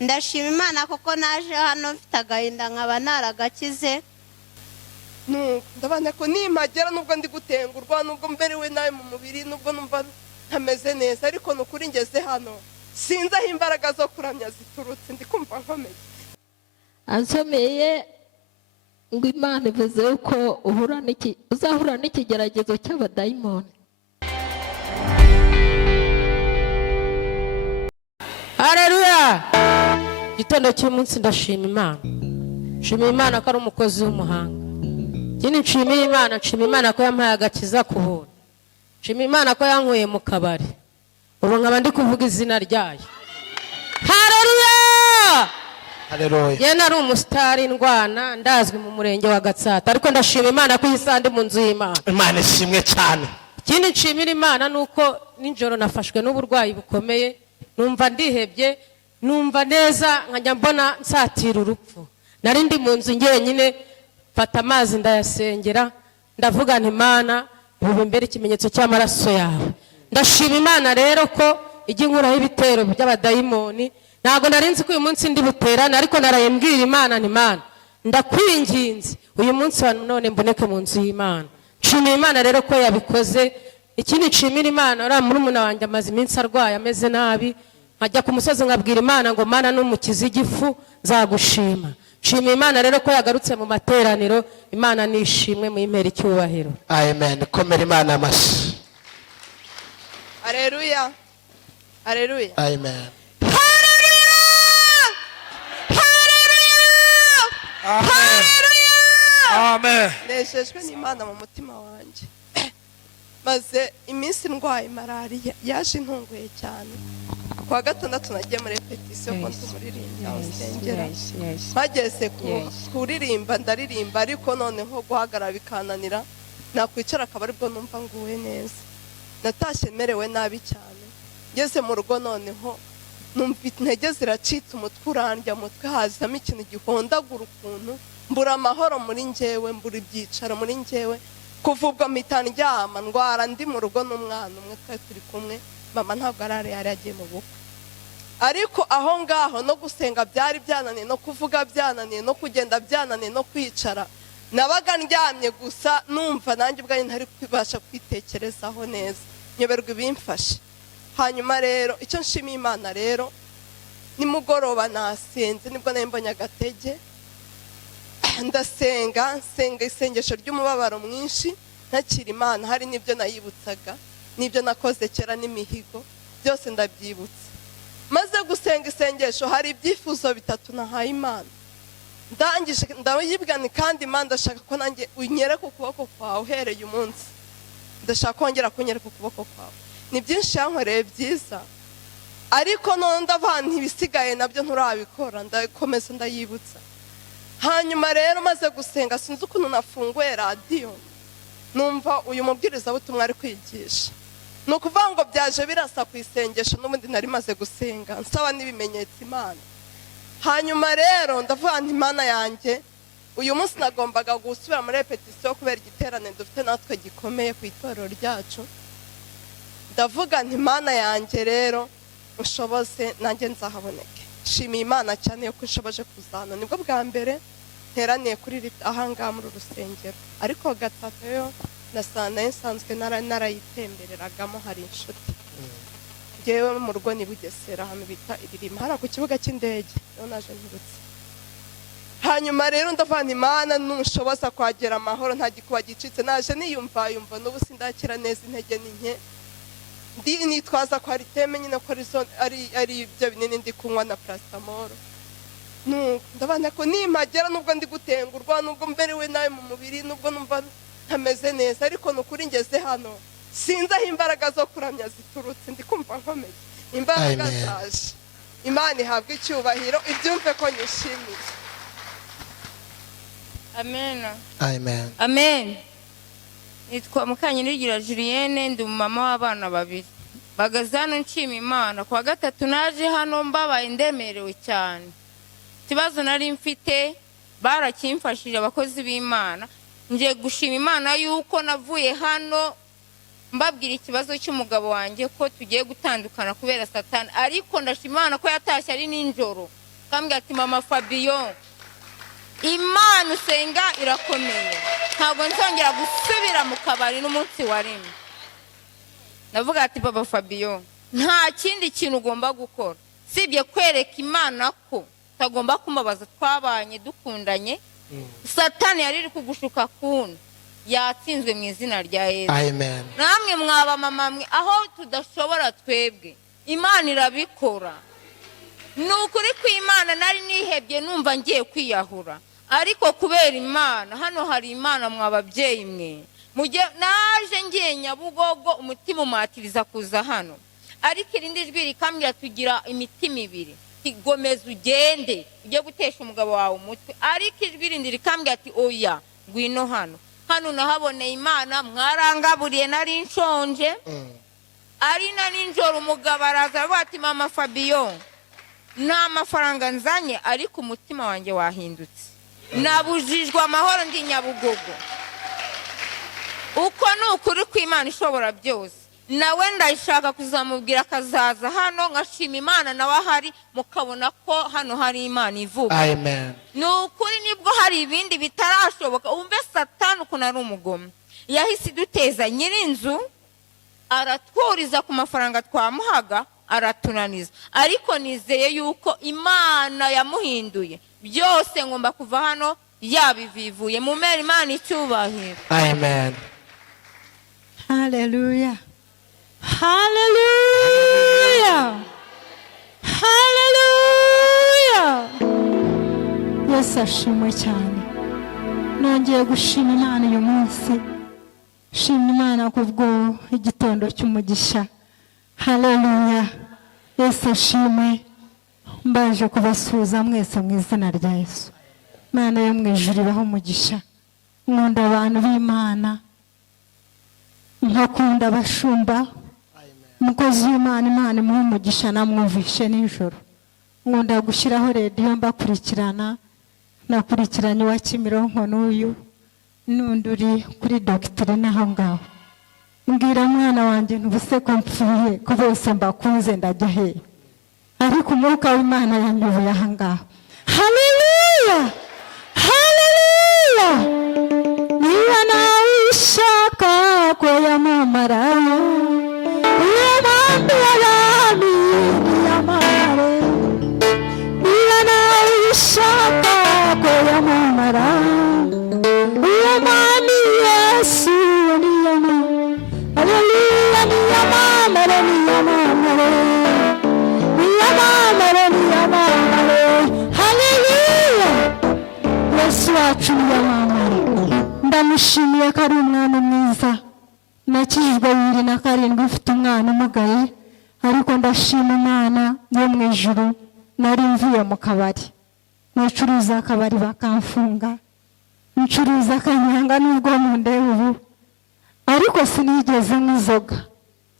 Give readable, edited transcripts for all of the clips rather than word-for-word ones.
ndashima Imana kuko naje hano mfite agahinda nkaba naragakize. Ndabana ko nimagera nubwo ndi gutengurwa nubwo mberewe nawe mu mubiri nubwo numva ntameze neza ariko nukuri ngeze hano sinzi aho imbaraga zo kuramya ziturutse ndi kumva nkomeye. Ansomeye ngo Imana ivuze ko uzahura n'ikigeragezo cy'abadayimoni. Haleluya! Gitondo cy'umunsi ndashima Imana. Nshima Imana ko ari umukozi w'umuhanga. Kini nshima Imana ko yampaye agakiza ku buntu. Nshima Imana ko yankuye mu kabari. Ubu nkaba ndi kuvuga izina ryayo. Haleluya! Haleluya. Ye nari umusitari ndwana ndazwi mu murenge wa Gatsata ariko ndashima Imana ko yisande mu nzu y'Imana. Imana ishimwe cyane. Kini nshimira Imana nuko ninjoro nafashwe n'uburwayi bukomeye. Numva ndihebye, numva neza nkajya mbona nsatira urupfu. Nari ndi mu nzu njyenyine fata amazi ndayasengera ndavuga nti Imana bube imbere ikimenyetso cy'amaraso yawe. Ndashima Imana rero ko ijya inkuraho ibitero by'abadayimoni. Ntago narinzi ko uyu munsi ndi buterana ariko naraye mbwira Imana nti Imana ndakwinginze uyu munsi wa none mboneke mu nzu y'Imana. Nshima Imana rero ko yabikoze. Ikindi nshimira Imana uri murumuna wanjye amaze iminsi arwaye ameze nabi nkajya ku musozi nkabwira Imana ngo Mana n'umukiza igifu nzagushima. Nshima Imana rero ko yagarutse mu materaniro. Imana nishimwe mu impera icyubahiro. Amen. Komera Imana amashyi. Haleluya. Haleluya. Amen. Amen. Nejejwe n'Imana mu mutima wanjye. Maze iminsi ndwaye malariya yaje intunguye cyane. Kwa gatandatu nagiye muri repetition ko tumuririmba usengera. Mageze kuririmba ndaririmba ariko none nko guhagarara bikananira nakwicara akaba aribwo numva nguwe neza. Natashye merewe nabi cyane. Ngeze mu rugo noneho numva intege ziracitse umutwe urandya mutwe hazamo ikintu gihondagura ukuntu mbura amahoro muri njyewe mbura ibyicaro muri njyewe kuva ubwo mpita ndyama ndwara ndi mu rugo n'umwana umwe twari turi kumwe mama ntabwo yari yagiye mu bukwe ariko aho ngaho no gusenga byari byananiye no kuvuga byananiye no kugenda byananiye no kwicara nabaga ndyamye gusa numva nanjye ubwanjye ntari kwibasha kwitekerezaho neza nyoberwa ibimfashe. Hanyuma rero icyo nshimiye Imana rero nimugoroba nasenze nibwo nari mbonye agatege ndasenga isengesho ry'umubabaro mwinshi ntakira Imana hari n'ibyo nayibutsaga n'ibyo nakoze kera n'imihigo byose ndabyibutse. Maze gusenga isengesho hari ibyifuzo bitatu nahaye Imana ndangije ndayibwani kandi Imana ndashaka ko nanjye unyereke ukuboko kwawe uhereye umunsi ndashaka kongera kunyereka ukuboko kwawe. Ni byinshi yankoreye byiza ariko none ndavana ibisigaye nabyo nturabikora ndakomeza ndayibutsa. Hanyuma rero maze gusenga sinzi ukuntu nafunguye radiyo numva uyu mubwiriza butumwa ari kwigisha no kuvuga ngo byaje birasa ku isengesho n'ubundi nari maze gusenga nsaba n'ibimenyetso Imana. Hanyuma rero ndavuga nti Imana yanjye uyu munsi nagombaga gusubira muri repetition kubera igiterane dufite natwe gikomeye ku itorero ryacu. Ndavuga nti Imana yanjye rero ushoboze nanjye nzahaboneke. Nshimiye Imana cyane yuko ushoboje kuzana nibwo bwa mbere nteraniye kuri ahangaha muri urusengero ariko Gatsata yo nasana nsanzwe narayitembereragamo hari inshuti ngewe mu rugo ni Bugesera hano bita Iririma hara ku kibuga cy'indege yo naje nturutse. Hanyuma rero ndavana Imana nushoboza kwagera amahoro nta gikuba gicitse naje niyumva n'ubu sindakira neza intege n'inke nitwaza ko ari teme nyine ko ari ibyo binini ndi kunywa na paracetamol. Ndabana ko nimagera nubwo ndi gutengurwa nubwo mberewe nawe mu mubiri nubwo numva ntameze neza ariko nukuri ngeze hano sinzi aho imbaraga zo kuramya ziturutse ndi kumva nkomeye imbaraga zaje. Imana ihabwe icyubahiro ibyumve ko nyishimiye. Amen. Amen. Amen. Nitwa Mukanyirigira Julienne ndi umumama w'abana babiri. Bagaze hano nshima Imana kwa gatatu naje hano mbabaye ndemerewe cyane. Ikibazo nari mfite barakimfashije abakozi b'Imana. Nje gushima Imana yuko navuye hano mbabwira ikibazo cy'umugabo wanjye ko tugiye gutandukana kubera Satani ariko ndashima Imana ko yatashye ari ninjoro akambwira ati mama Fabiyo, imana usenga irakomeye, ntabwo nzongera gusubira mu kabari n'umunsi wa rimwe. Ndavuga ati papa Fabiyo, nta kindi kintu ugomba gukora sibye kwereka imana ko utagomba kumubaza, twabanye dukundanye, satani yari iri kugushuka kuntu yatsinzwe mu izina rya Yesu. Amen. Namwe mwaba mama mwe, aho tudashobora twebwe imana irabikora. Ni ukuri kw'Imana nari nihebye numva ngiye kwiyahura, ariko kubera Imana, hano hari Imana mwa babyeyi mwe, naje ngiye Nyabugogo umutima umatiriza kuza hano, ariko irindi jwi rikambwira tugira imitima ibiri, igomeza ugende ujye gutesha umugabo wawe umutwe, ariko ijwi rindi rikambwira ati oya ngwino hano. Hano nahaboneye Imana, mwarangaburiye nari nshonje, ari na ninjoro umugabo araza aravuga ati mama Fabiyo, nta mafaranga nzanye ariko umutima wanjye wahindutse, nabujijwe amahoro ndi Nyabugogo. Uko ni ukuri kw'Imana ishobora byose. Nawe ndashaka kuzamubwira akazaza hano ngashima Imana nawe ahari, mukabona ko hano hari Imana ivuga. Amen. Ni ukuri nibwo hari ibindi bitarashoboka. Umve Satani ukuntu ari umugome, yahise iduteza nyir'inzu, aratwuriza ku mafaranga twamuhaga, aratunaniza, ariko nizeye yuko Imana yamuhinduye byose, ngomba kuva hano yabivivuye. Mumere Imana icyubahiro. Amen. Hallelujah. Hallelujah. Hallelujah. Yesu ashimwe cyane. Nongeye gushima Imana uyu munsi. Shima Imana kubwo igitondo cy'umugisha. Hallelujah. Yesu ashimwe. Mbaje kubasuhuza mwese mu izina rya Yesu. Imana yo mu ijuru ibahe umugisha. Nkunda abantu b'Imana, nkakunda abashumba, umukozi w'Imana, Imana imuhe umugisha namwumvishe nijoro. Nkunda gushyiraho radiyo mbakurikirana, nakurikiranye wa Kimironko n'uyu, n'undi uri kuri Doctrine aho ngaho. Mbwira mwana wanjye ntubuse ko mpfuye, ko bose mbakunze ndajya he, ariko umwuka w'Imana yanyoboye aha ngaho. Hallelujah. Hallelujah. Niba nawe ushaka ko yamamara, uyamambe abami niyamamare. Niba nawe ushaka ko yamamara, uyamambe Yesu niyamamare. Hallelujah. Niyamamare, niyamamare, niyamamare, niyamamare. Hallelujah. Yesu wacu niyamamare. Ndamushimiye ko ari umwana mwiza. Nakijijwe 2007 mfite umwana umugaye, ariko ndashima Imana yo mu ijuru. Nari mvuye mu kabari, nacuruza akabari bakamfunga, ncuruza akanyanga n'ubwo mu ndeba ubu, ariko sinigeze nk'izoga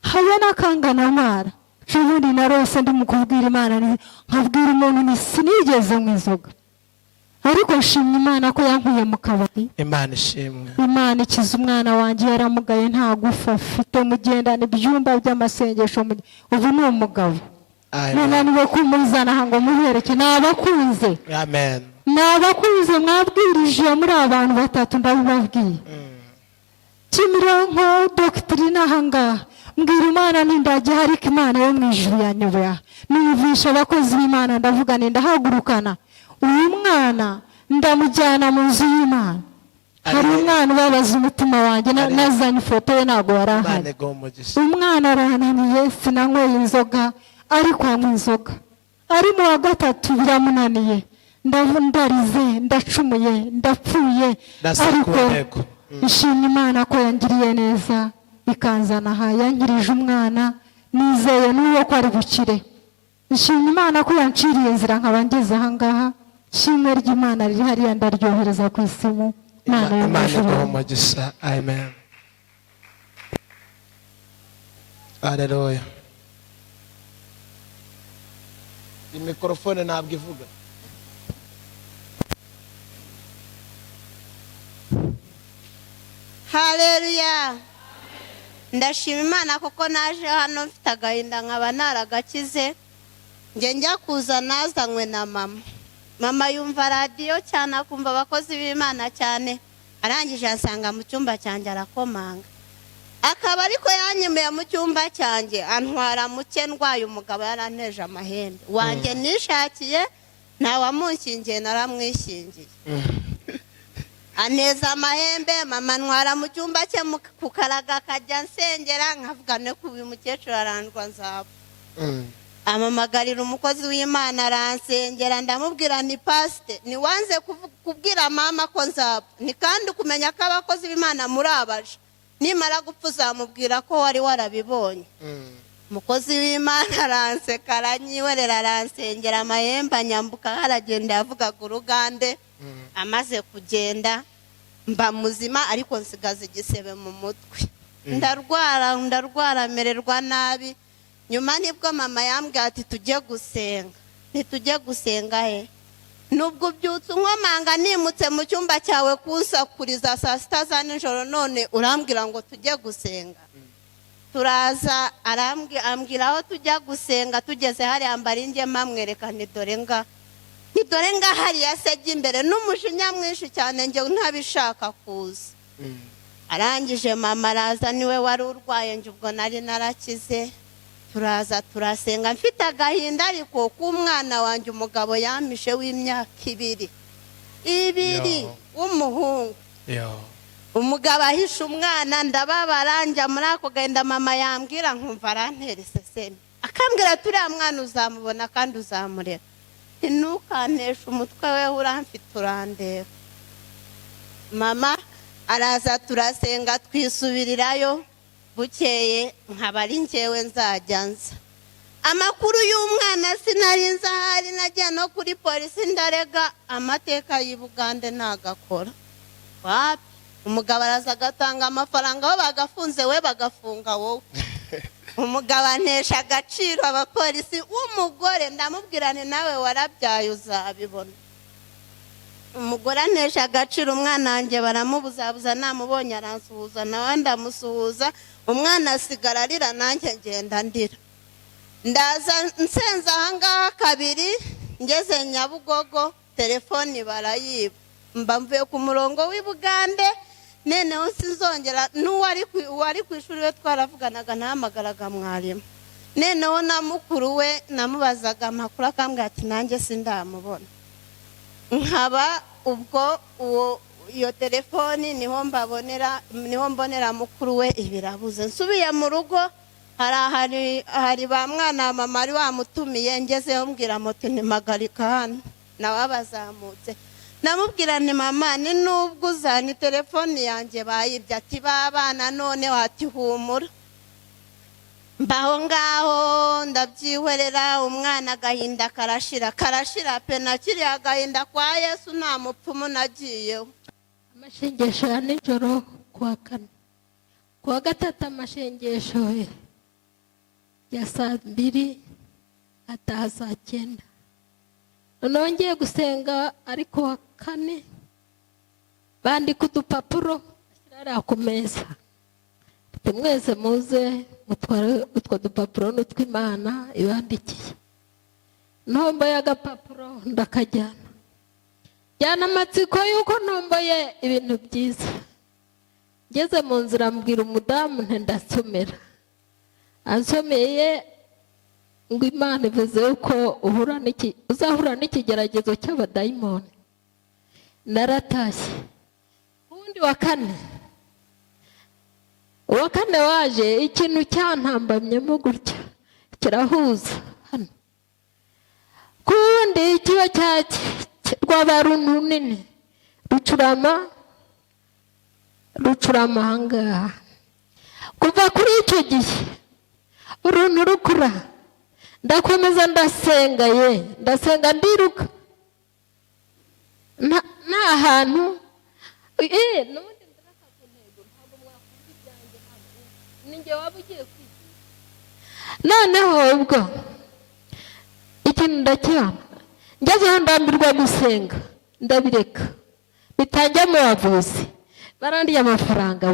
habe n'akangana mara. Ubundi narose ndi mu kubwira Imana, nkabwira umuntu ni sinigeze nk'izoga, ariko nshimye Imana ko yankuye mu kabari. Imana ishimwe. Imana ikiza umwana wanjye yaramugaye, nta gufa afite, mugendana ibyumba by'amasengesho, ubu ni umugabo. Nananiwe kumuzana aha ngo muhereke. Nabakunze. Amen. Nabakunze, mwabwirije muri abantu batatu ndabibabwiye. Kimironko Doctrine aha ngaha, mbwira Imana nindajya, ariko Imana yo mu ijuru yanyoboye. Numvisha abakozi b'Imana ndavuga ni ndahagurukana uyu mwana ndamujyana mu nzu y'Imana. Hari umwana ubabaza umutima wanjye, nazanye ifoto ye ntabwo warahari. Umwana arananiye, sinanyweye inzoga, ariko anywa inzoga. Ari mu wa gatatu biramunaniye, ndarize, ndacumuye, ndapfuye, ariko nshimye Imana ko yangiriye neza ikanzana aha, yankirije umwana, nizeye n'uwo ko ari bukire. Nshimye Imana ko yanciriye inzira nkaba ngeze aha ngaha. Shimwe ry'Imana riri hariya ndaryohereza ku isimu. Imana yo mu ijuru. Amen. Hallelujah. Imikrofone ntabwo ivuga. Haleluya. Ndashima Imana kuko naje hano mfite agahinda nkaba naragakize. njya kuza nazanywe na mama. Mama yumva radiyo cyane, akumva abakozi b'Imana cyane, arangije asanga mu cyumba cyanjye arakomanga. Akaba ariko yanyemeye mu cyumba cyanjye, antwara muke ndwaye, umugabo yaranteje amahembe. Wanjye nishakiye, ntawamunshingiye, naramwishingiye. Aneza amahembe, mama ntwara mu cyumba cye ku karaga, akajya nsengera, nkavuga ne ku uyu mukecuru arandwa nzapfa. Amamagarira umukozi w'Imana aransengera, ndamubwira ni pasite, niwanze kubwira mama ko nzapfa, ni kandi kumenya ko abakozi b'Imana murabaje, nimara gupfa uzamubwira ko wari warabibonye. Umukozi w'Imana aranseka, aranyiwerera, aransengera, amahembe anyambuka, aragenda yavugaga urugande. Amaze kugenda mba muzima, ariko nsigaza igisebe mu mutwe. Ndarwara mererwa nabi. Nyuma nibwo mama yambwiye ati tujye gusenga. Ntitujye gusenga he? Nubwo byutse nkomanga nimutse mu cyumba cyawe kusakuriza saa sita za nijoro, none urambwira ngo tujye gusenga. Turaza, ambwira aho tujya gusenga. Tugeze hari ambaringe mamwereka, ni dore nga hariya se jya imbere, n'umujinya mwinshi cyane, njye ntabishaka kuza. Arangije mama araza, niwe wari urwaye, njye ubwo nari narakize. Turaza turasenga, mfite agahinda ariko k'umwana wanjye umugabo yamishe w'imyaka 2 w'umuhungu. Umugabo ahishe umwana, ndababara, njya muri ako gahinda. Mama yambwira, nkumva arantera iseseme, akambwira turiya mwana uzamubona kandi uzamurera, ntukaneshe umutwe we, uramfite urandeba. Mama araza, turasenga, twisubirirayo. Bukeye nkaba ari njyewe nzajya nza. Amakuru y'umwana sinari nzi ahari, nagiye no kuri polisi ndarega, amateka y'i Bugande ntagakora. Wapi, umugabo araza agatanga amafaranga, aho bagafunze we bagafunga wowe. Umugabo antesha agaciro, abapolisi. Umugore ndamubwira nti nawe warabyaye uzabibona. Umugore antesha agaciro, umwana wanjye baramubuzabuza, namubonye aransuhuza, nawe ndamusuhuza. Umwana asigara arira, nanjye ngenda ndira. Ndaza nsenza ahangaha 2, ngeze Nyabugogo, telefoni barayiba. Mba mvuye ku murongo w'i Bugande, noneho sinzongera. N'uwari ku ishuri we twaravuganaga, nahamagaraga mwarimu. Noneho na mukuru we namubazaga amakuru, akambwira ati nanjye sindamubona. Nkaba ubwo iyo telefoni niho mbonera mukuru we ibirabuze. Nsubiye mu rugo, hari ba mwana mama ari wamutumiye, ngezeyo mbwira moto nimagarika hano, nawe abazamutse. Namubwira ni mama, ni nubwo uzana telefoni yanjye bayibye. Ati babana none wati humura. Mbaho ngaho ndabyihwerera, umwana agahinda karashira pe, nakiriye agahinda kwa Yesu, nta mupfumu nagiyeho. Amashengesho ya nijoro kuwa 4, kuwa 3 amashengesho ya saa 2 ataha saa 9. Nongeye gusenga, ariko wa 4 bandika udupapuro ashyira ku meza. Mwese muze mutware utwo dupapuro n'utw'Imana ibandikiye. Ntomboye agapapuro ndakajyana. Jyana amatsiko yuko ntomboye ibintu byiza. Ngeze mu nzira mbwira umudamu nti ndasomera. Ansomeye ngo Imana ivuze yuko uzahura n'ikigeragezo cy'abadayimoni. Naratashye. Ubundi wa 4 waje, ikintu cyantambamyemo gutya kirahuza hano. Kundi kiba rwaba runini rucurama ahangaha. Kuva kuri icyo gihe uruntu rukura, ndakomeza ndasenga ndiruka. Nta hantu n'ubundi ndaraka ku ntego, ntabwo mwakumva ibyanjye, ninjye waba ugiye kwigira. Noneho ubwo ikintu ndakibona, ngezeho ndambirwa gusenga, ndabireka bitangiye mu bavuzi. Barandiye amafaranga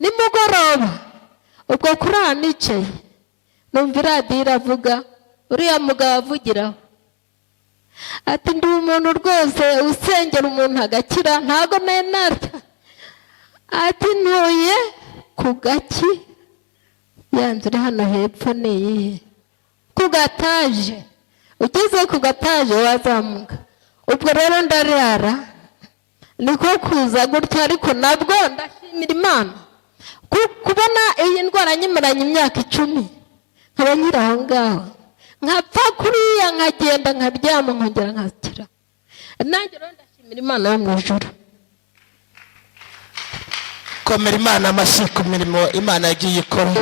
nimugoroba ubwo kuri aha nicaye numva iradiyo iravuga, uriya mugabo avugiraho ati ndi umuntu rwose usengera umuntu agakira, ntago nenarya. Ati ntuye ku Gaki, yanzu uri hano hepfo ni iyihe? Ku Gataje. Ugeze ku Gataje wazamuka. Ubwo rero ndarara, niko kuza gutya, ariko nabwo ndashimira Imana kubona iyi ndwara nyimaranye imyaka 10, nkaba nyiri aho ngaho, nkapfa kuriya nkagenda nkaryama nkongera nkakira. Nanjye rero ndashimira Imana yo mu ijuru. komera Imana amashyi ku mirimo Imana yagiye ikora.